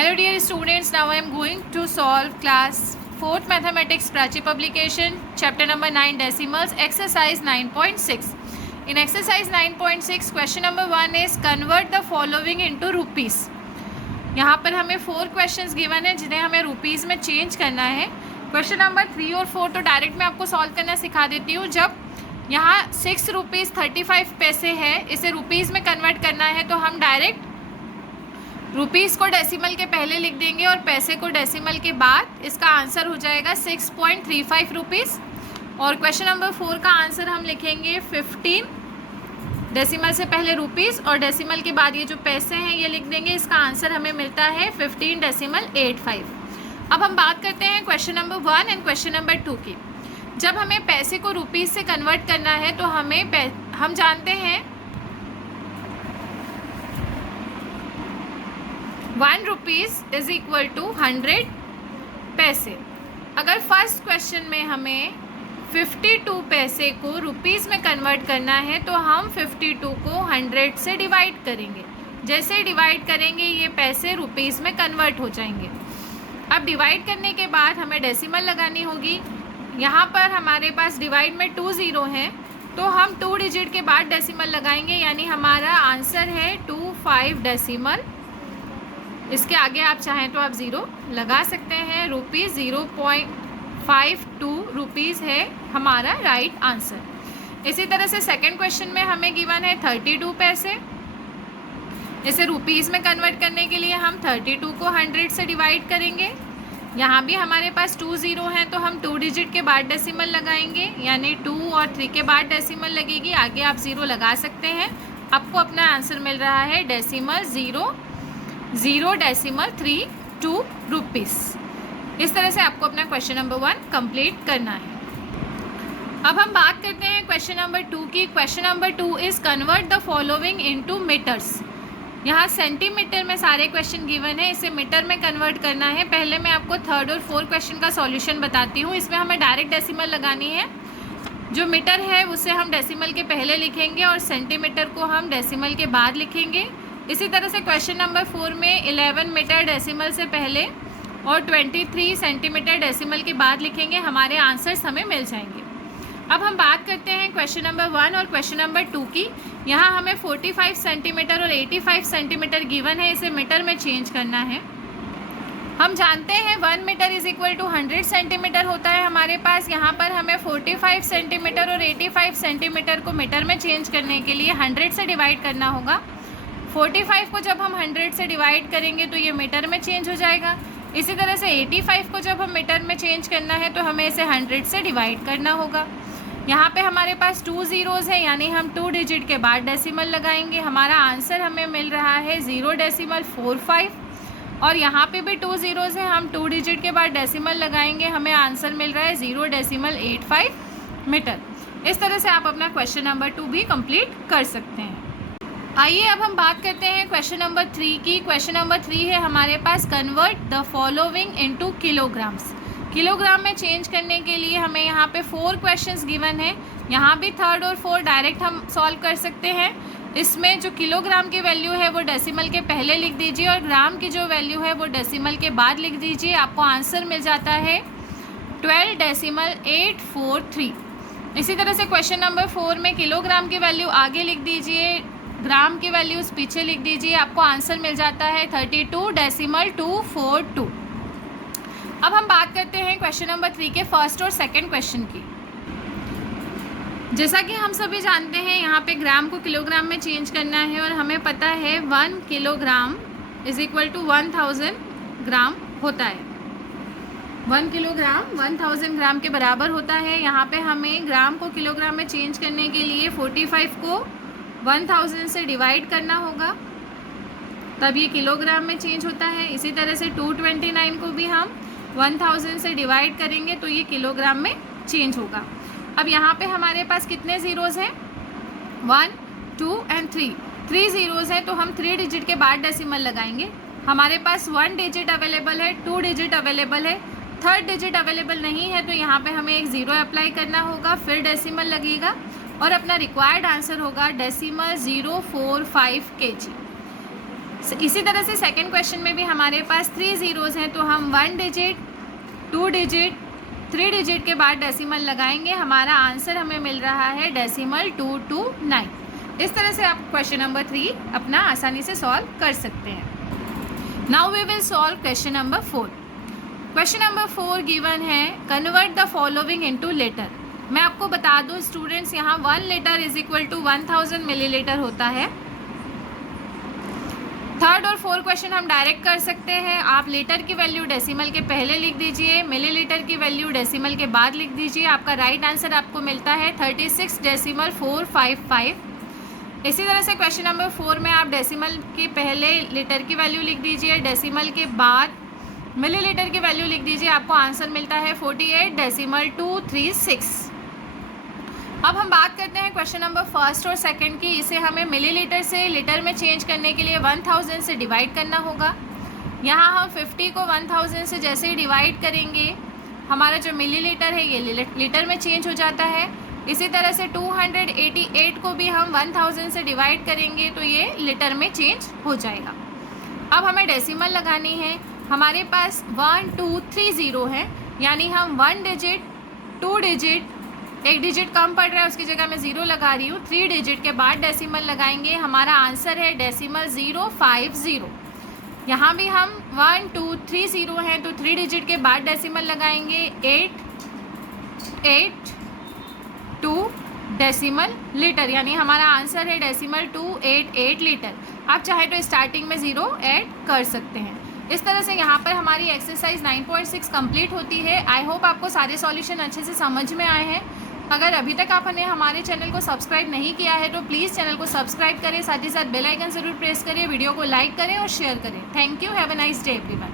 Hello dear students, now I am going to solve class 4th mathematics Prachi publication chapter number 9 decimals exercise 9.6. In exercise 9.6 question number 1 is convert the following into rupees. यहाँ पर हमें 4 questions given है जिन्हें हमें rupees में change करना है. Question number 3 और 4 तो डायरेक्ट मैं आपको सॉल्व करना सिखा देती हूँ. जब यहाँ 6 रुपीज़ 35 पैसे है, इसे रुपीज़ में कन्वर्ट करना है तो हम डायरेक्ट रुपीज़ को डेसिमल के पहले लिख देंगे और पैसे को डेसिमल के बाद. इसका आंसर हो जाएगा 6.35 रुपीज़. और क्वेश्चन नंबर 4 का आंसर हम लिखेंगे 15. डेसिमल से पहले रुपीज़ और डेसिमल के बाद ये जो पैसे हैं ये लिख देंगे. इसका आंसर हमें मिलता है 15.85. अब हम बात करते हैं question number 1 and question number 2 की. जब हमें पैसे को रुपीज़ से कन्वर्ट करना है तो हम जानते हैं 1 रुपीज़ इज इक्वल टू 100 पैसे. अगर फर्स्ट क्वेश्चन में हमें 52 पैसे को रुपीज़ में कन्वर्ट करना है तो हम 52 को 100 से डिवाइड करेंगे. जैसे डिवाइड करेंगे ये पैसे रुपीज़ में कन्वर्ट हो जाएंगे. अब डिवाइड करने के बाद हमें डेसिमल लगानी होगी. यहाँ पर हमारे पास डिवाइड में 2 ज़ीरो हैं तो हम 2 डिजिट के बाद डेसिमल लगाएंगे, यानी हमारा आंसर है 25 डेसिमल. इसके आगे आप चाहें तो आप ज़ीरो लगा सकते हैं. रुपीज़ 0.52 रुपीज़ है हमारा राइट आंसर. इसी तरह से सेकंड क्वेश्चन में हमें गिवन है 32 पैसे. इसे रुपीज़ में कन्वर्ट करने के लिए हम 32 को 100 से डिवाइड करेंगे. यहाँ भी हमारे पास 2 ज़ीरो हैं तो हम 2 डिजिट के बाद डेसिमल लगाएंगे, यानी 2 और 3 के बाद डेसिमल लगेगी. आगे आप ज़ीरो लगा सकते हैं. आपको अपना आंसर मिल रहा है डेसिमल 0.32 रुपीज़. इस तरह से आपको अपना क्वेश्चन नंबर 1 कंप्लीट करना है. अब हम बात करते हैं क्वेश्चन नंबर 2 की. Question number 2 is convert the following into metres. यहाँ सेंटीमीटर में सारे क्वेश्चन गिवन है, इसे मीटर में कन्वर्ट करना है. पहले मैं आपको 3rd और 4th क्वेश्चन का सॉल्यूशन बताती हूँ. इसमें हमें डायरेक्ट डेसिमल लगानी है. जो मीटर है उसे हम डेसिमल के पहले लिखेंगे और सेंटीमीटर को हम डेसिमल के बाद लिखेंगे. इसी तरह से क्वेश्चन नंबर 4 में 11 मीटर डेसिमल से पहले और 23 सेंटीमीटर डेसिमल के बाद लिखेंगे. हमारे आंसर्स हमें मिल जाएंगे. अब हम बात करते हैं क्वेश्चन नंबर 1 और क्वेश्चन नंबर 2 की. यहाँ हमें 45 सेंटीमीटर और 85 सेंटीमीटर गिवन है, इसे मीटर में चेंज करना है. हम जानते हैं 1 metre is equal to 100 centimetre होता है हमारे पास. यहाँ पर हमें 45 सेंटीमीटर और 85 सेंटीमीटर को मीटर में चेंज करने के लिए 100 से डिवाइड करना होगा. 45 को जब हम 100 से डिवाइड करेंगे तो ये मीटर में चेंज हो जाएगा. इसी तरह से 85 को जब हम मीटर में चेंज करना है तो हमें इसे 100 से डिवाइड करना होगा. यहाँ पे हमारे पास 2 ज़ीरोज़ है, यानी हम 2 डिजिट के बाद डेसिमल लगाएंगे. हमारा आंसर हमें मिल रहा है 0.45. और यहाँ पे भी 2 ज़ीरोज़ है, हम 2 डिजिट के बाद डेसिमल लगाएंगे. हमें आंसर मिल रहा है 0.85 मीटर. इस तरह से आप अपना क्वेश्चन नंबर 2 भी कंप्लीट कर सकते हैं. आइए अब हम बात करते हैं क्वेश्चन नंबर 3 की. क्वेश्चन नंबर 3 है हमारे पास convert the following into kilograms. Kilogram में चेंज करने के लिए हमें यहाँ पे 4 क्वेश्चंस गिवन है. यहाँ भी 3rd और 4th डायरेक्ट हम सॉल्व कर सकते हैं. इसमें जो किलोग्राम की वैल्यू है वो डेसिमल के पहले लिख दीजिए और ग्राम की जो वैल्यू है वो डेसिमल के बाद लिख दीजिए. आपको आंसर मिल जाता है 12.843. इसी तरह से क्वेश्चन नंबर 4 में किलोग्राम की वैल्यू आगे लिख दीजिए, ग्राम की वैल्यूज़ पीछे लिख दीजिए. आपको आंसर मिल जाता है 32.242. अब हम बात करते हैं क्वेश्चन नंबर 3 के फर्स्ट और सेकंड क्वेश्चन की. जैसा कि हम सभी जानते हैं यहाँ पे ग्राम को किलोग्राम में चेंज करना है और हमें पता है 1 किलोग्राम इज इक्वल टू 1000 ग्राम होता है. 1 किलोग्राम 1000 ग्राम के बराबर होता है. यहाँ पे हमें ग्राम को किलोग्राम में चेंज करने के लिए 45 को 1000 से डिवाइड करना होगा, तब ये किलोग्राम में चेंज होता है. इसी तरह से 229 को भी हम 1000 से डिवाइड करेंगे तो ये किलोग्राम में चेंज होगा. अब यहाँ पे हमारे पास कितने ज़ीरोज़ हैं? 1, 2 एंड 3. 3 ज़ीरोज़ हैं तो हम 3 डिजिट के बाद डेसिमल लगाएंगे. हमारे पास 1 डिजिट अवेलेबल है, 2 डिजिट अवेलेबल है, 3rd डिजिट अवेलेबल नहीं है तो यहाँ पे हमें एक ज़ीरो अप्लाई करना होगा, फिर डेसिमल लगेगा और अपना रिक्वायर्ड आंसर होगा डेसिमल 045 kg. इसी तरह से सेकंड क्वेश्चन में भी हमारे पास 3 ज़ीरोज़ हैं, तो हम 1 डिजिट, 2 डिजिट, 3 डिजिट के बाद डेसिमल लगाएंगे, हमारा आंसर हमें मिल रहा है डेसिमल 229। इस तरह से आप क्वेश्चन नंबर 3 अपना आसानी से सॉल्व कर सकते हैं। Now we will solve question number 4। Question number 4 given है convert the following into litre. मैं आपको बता दूं स्टूडेंट्स, यहाँ 1 litre is equal to 1000 millilitre होता है। थर्ड और फोर्थ क्वेश्चन हम डायरेक्ट कर सकते हैं। आप लीटर की वैल्यू डेसिमल के पहले लिख दीजिए, मिलीलीटर की वैल्यू डेसिमल के बाद लिख दीजिए। आपका राइट आंसर आपको मिलता है 36.455। इसी तरह से क्वेश्चन नंबर 4 में आप डेसिमल के पहले लीटर की वैल्यू लिख दीजिए, डेसिमल के बाद मिलीलीटर की वैल्यू लिख दीजिए, आपको आंसर मिलता है 48.236। अब हम बात करते हैं क्वेश्चन नंबर फर्स्ट और सेकंड की। इसे हमें मिलीलीटर से लीटर में चेंज करने के लिए 1000 से डिवाइड करना होगा। यहाँ हम 50 को 1000 से जैसे ही डिवाइड करेंगे, हमारा जो मिलीलीटर है ये लीटर में चेंज हो जाता है। इसी तरह से 288 को भी हम 1000 से डिवाइड करेंगे तो ये लीटर में चेंज हो जाएगा। अब हमें डेसिमल लगानी है। हमारे पास 1 2 3 ज़ीरो है, यानी हम 1 डिजिट, 2 डिजिट, एक डिजिट कम पड़ रहा है उसकी जगह मैं ज़ीरो लगा रही हूँ, 3 डिजिट के बाद डेसिमल लगाएंगे, हमारा आंसर है डेसिमल 050। यहाँ भी हम 1 2 3 ज़ीरो हैं तो 3 डिजिट के बाद डेसिमल लगाएंगे, 882 डेसिमल लीटर, यानी हमारा आंसर है डेसिमल 288 लीटर। आप चाहे तो स्टार्टिंग में ज़ीरो ऐड कर सकते हैं। इस तरह से यहाँ पर हमारी एक्सरसाइज 9.6 कंप्लीट होती है। आई होप आपको सारे सॉल्यूशन अच्छे से समझ में आए हैं। अगर अभी तक आपने हमारे चैनल को सब्सक्राइब नहीं किया है तो प्लीज़ चैनल को सब्सक्राइब करें, साथ ही साथ बेल आइकन ज़रूर प्रेस करें, वीडियो को लाइक करें और शेयर करें। Thank you, have a nice day everyone.